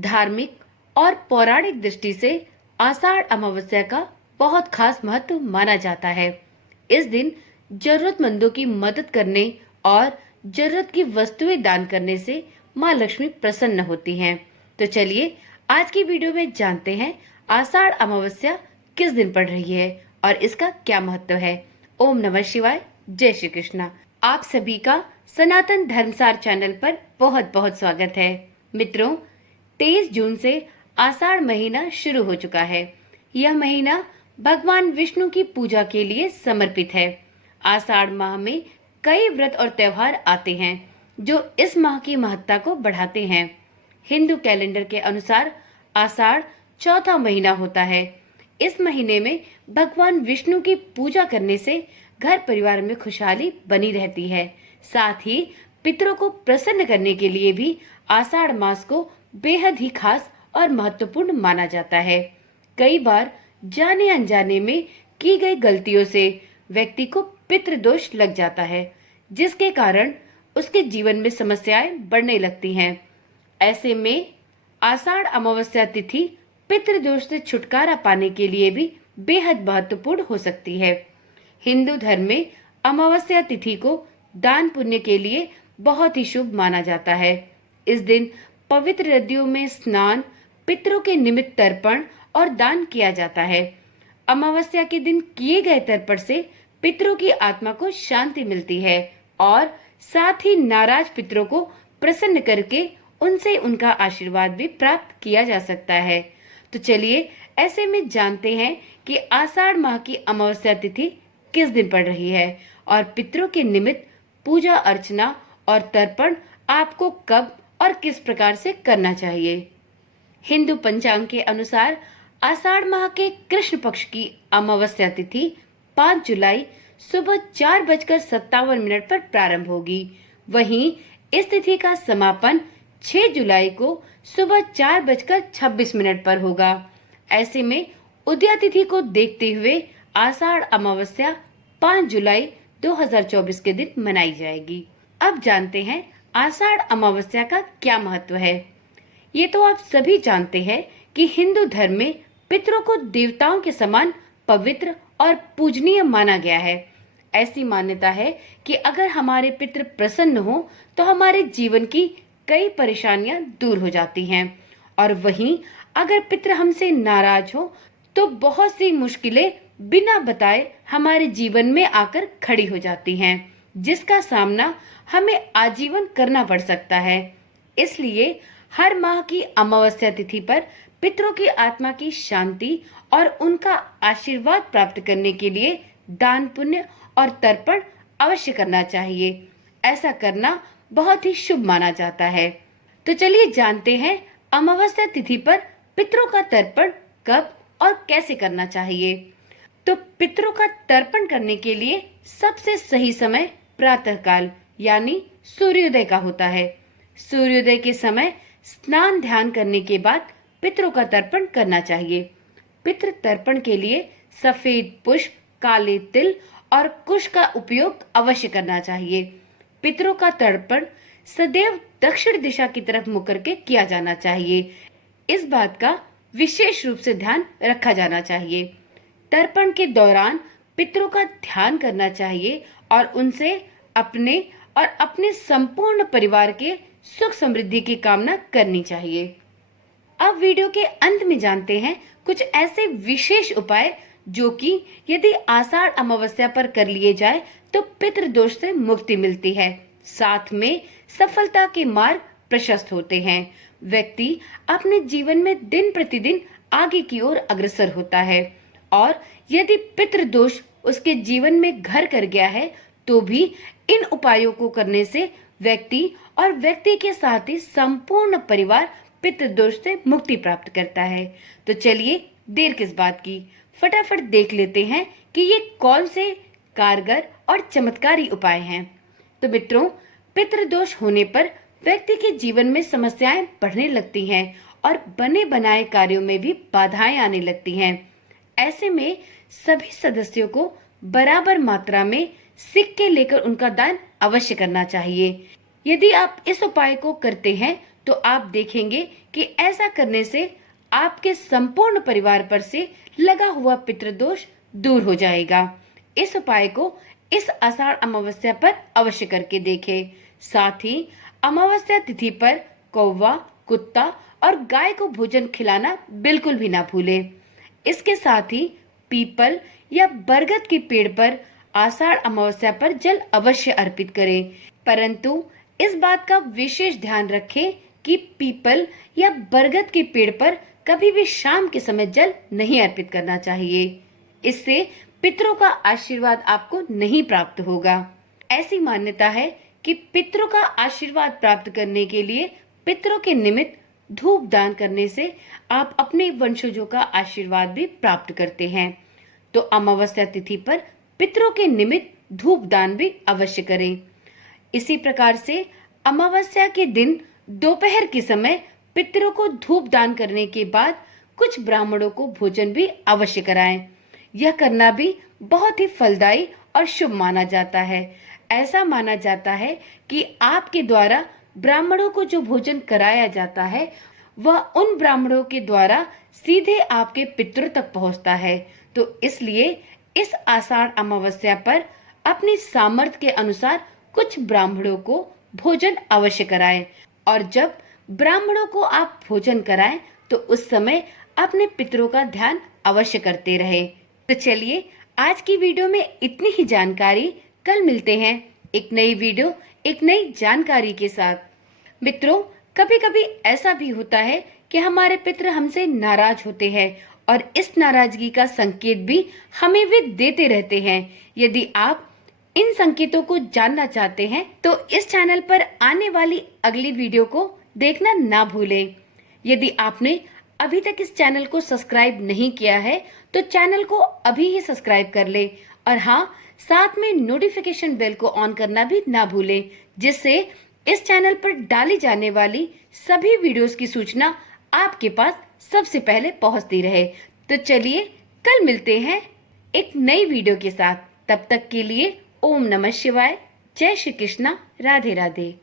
धार्मिक और पौराणिक दृष्टि से आषाढ़ अमावस्या का बहुत खास महत्व माना जाता है। इस दिन जरूरतमंदों की मदद करने और जरूरत की वस्तुएं दान करने से माँ लक्ष्मी प्रसन्न होती हैं। तो चलिए आज की वीडियो में जानते हैं आषाढ़ अमावस्या किस दिन पड़ रही है और इसका क्या महत्व है। ओम नमः शिवाय, जय श्री कृष्णा। आप सभी का सनातन धर्मसार चैनल पर बहुत बहुत स्वागत है। मित्रों, 23 जून से आषाढ़ महीना शुरू हो चुका है। यह महीना भगवान विष्णु की पूजा के लिए समर्पित है। आषाढ़ माह में कई व्रत और त्योहार आते हैं जो इस माह की महत्ता को बढ़ाते हैं। हिंदू कैलेंडर के अनुसार आषाढ़ चौथा महीना होता है। इस महीने में भगवान विष्णु की पूजा करने से घर परिवार में खुशहाली बनी रहती है। साथ ही पितरों को प्रसन्न करने के लिए भी आषाढ़ मास को बेहद ही खास और महत्वपूर्ण माना जाता है। कई बार जाने अनजाने में की गई गलतियों से व्यक्ति को पितृदोष लग जाता है, जिसके कारण उसके जीवन में समस्याएं बढ़ने लगती हैं। ऐसे में आषाढ़ अमावस्या तिथि पितृदोष से छुटकारा पाने के लिए भी बेहद महत्वपूर्ण हो सकती है। हिंदू धर्म में अमावस्या तिथि को दान पुण्य के लिए बहुत ही शुभ माना जाता है। इस दिन पवित्र नदियों में स्नान, पितरों के निमित्त तर्पण और दान किया जाता है। अमावस्या के दिन किए गए तर्पण से पितरों की आत्मा को शांति मिलती है और साथ ही नाराज पितरों को प्रसन्न करके उनसे उनका आशीर्वाद भी प्राप्त किया जा सकता है। तो चलिए ऐसे में जानते हैं कि आषाढ़ माह की अमावस्या तिथि किस दिन पड़ रही है और पितरों के निमित्त पूजा अर्चना और तर्पण आपको कब और किस प्रकार से करना चाहिए। हिंदू पंचांग के अनुसार आषाढ़ माह के कृष्ण पक्ष की अमावस्या तिथि 5 जुलाई सुबह 4:57 पर प्रारंभ होगी। वहीं इस तिथि का समापन 6 जुलाई को सुबह 4:26 पर होगा। ऐसे में उदया तिथि को देखते हुए आषाढ़ अमावस्या 5 जुलाई 2024 के दिन मनाई जाएगी। अब जानते हैं आषाढ़ अमावस्या का क्या महत्व है। ये तो आप सभी जानते हैं कि हिंदू धर्म में पितरों को देवताओं के समान पवित्र और पूजनीय माना गया है। ऐसी मान्यता है कि अगर हमारे पितृ प्रसन्न हो तो हमारे जीवन की कई परेशानियां दूर हो जाती हैं, और वहीं अगर पितृ हमसे नाराज हो तो बहुत सी मुश्किलें बिना बताए हमारे जीवन में आकर खड़ी हो जाती हैं, जिसका सामना हमें आजीवन करना पड़ सकता है। इसलिए हर माह की अमावस्या तिथि पर पितरों की आत्मा की शांति और उनका आशीर्वाद प्राप्त करने के लिए दान पुण्य और तर्पण अवश्य करना चाहिए। ऐसा करना बहुत ही शुभ माना जाता है। तो चलिए जानते हैं अमावस्या तिथि पर पितरों का तर्पण कब और कैसे करना चाहिए। तो पितरों का तर्पण करने के लिए सबसे सही समय प्रातःकाल यानी सूर्योदय का होता है। सूर्योदय के समय स्नान ध्यान करने के बाद पितरों का तर्पण करना चाहिए। पितृ तर्पण के लिए सफेद पुष्प, काले तिल और कुश का उपयोग अवश्य करना चाहिए। पितरों का तर्पण सदैव दक्षिण दिशा की तरफ मुख करके किया जाना चाहिए। इस बात का विशेष रूप से ध्यान रखा जाना चाहिए। तर्पण के दौरान पितरों का ध्यान करना चाहिए और उनसे अपने और अपने संपूर्ण परिवार के सुख समृद्धि की कामना करनी चाहिए। अब वीडियो के अंत में जानते हैं कुछ ऐसे विशेष उपाय जो कि यदि आषाढ़ अमावस्या पर कर लिए जाए तो पितृदोष से मुक्ति मिलती है, साथ में सफलता के मार्ग प्रशस्त होते हैं। व्यक्ति अपने जीवन में दिन प्रतिदिन आगे की ओर अग्रसर होता है, और यदि पितृदोष उसके जीवन में घर कर गया है तो भी इन उपायों को करने से व्यक्ति और व्यक्ति के साथ ही संपूर्ण परिवार पितृदोष से मुक्ति प्राप्त करता है। तो चलिए देर किस बात की, फटाफट देख लेते हैं कि ये कौन से कारगर और चमत्कारी उपाय हैं। तो मित्रों, पितृदोष होने पर व्यक्ति के जीवन में समस्याएं बढ़ने लगती हैं और बने बनाए कार्यों में भी बाधाएं आने लगती हैं। ऐसे में सभी सदस्यों को बराबर मात्रा में सिक्के लेकर उनका दान अवश्य करना चाहिए। यदि आप इस उपाय को करते हैं तो आप देखेंगे कि ऐसा करने से आपके संपूर्ण परिवार पर से लगा हुआ पितृदोष दूर हो जाएगा। इस उपाय को इस आषाढ़ अमावस्या पर अवश्य करके देखें। साथ ही अमावस्या तिथि पर कौवा, कुत्ता और गाय को भोजन खिलाना बिल्कुल भी ना भूलें। इसके साथ ही पीपल या बरगद के पेड़ पर आषाढ़ अमावस्या पर जल अवश्य अर्पित करें, परंतु इस बात का विशेष ध्यान रखें कि पीपल या बरगद के पेड़ पर कभी भी शाम के समय जल नहीं अर्पित करना चाहिए। इससे पितरों का आशीर्वाद आपको नहीं प्राप्त होगा। ऐसी मान्यता है कि पितरों का आशीर्वाद प्राप्त करने के लिए पितरों के निमित्त धूप दान करने से आप अपने वंशजों का आशीर्वाद भी प्राप्त करते हैं। तो अमावस्या तिथि पर पितरों के निमित्त धूप दान भी अवश्य करें। इसी प्रकार से अमावस्या के दिन दोपहर के समय पितरों को धूप दान करने के बाद कुछ ब्राह्मणों को भोजन भी अवश्य कराएं। यह करना भी बहुत ही फलदायी और शुभ माना जाता है। ऐसा माना जाता है कि आपके द्वारा ब्राह्मणों को जो भोजन कराया जाता है वह उन ब्राह्मणों के द्वारा सीधे आपके पितरों तक पहुंचता है। तो इसलिए इस आषाढ़ अमावस्या पर अपनी सामर्थ्य के अनुसार कुछ ब्राह्मणों को भोजन अवश्य कराएं और जब ब्राह्मणों को आप भोजन कराएं तो उस समय अपने पितरों का ध्यान अवश्य करते रहें। तो चलिए आज की वीडियो में इतनी ही जानकारी। कल मिलते हैं एक नई वीडियो एक नई जानकारी के साथ। मित्रों, कभी कभी ऐसा भी होता है कि हमारे पितर हमसे नाराज होते हैं और इस नाराजगी का संकेत भी हमें वे देते रहते हैं। यदि आप इन संकेतों को जानना चाहते हैं तो इस चैनल पर आने वाली अगली वीडियो को देखना ना भूलें। यदि आपने अभी तक इस चैनल को सब्सक्राइब नहीं किया है तो चैनल को अभी ही सब्सक्राइब कर ले और हाँ, साथ में नोटिफिकेशन बेल को ऑन करना भी ना भूलें, जिससे इस चैनल पर डाली जाने वाली सभी वीडियोस की सूचना आपके पास सबसे पहले पहुंचती रहे। तो चलिए कल मिलते हैं एक नई वीडियो के साथ। तब तक के लिए ओम नमः शिवाय, जय श्री कृष्णा, राधे राधे।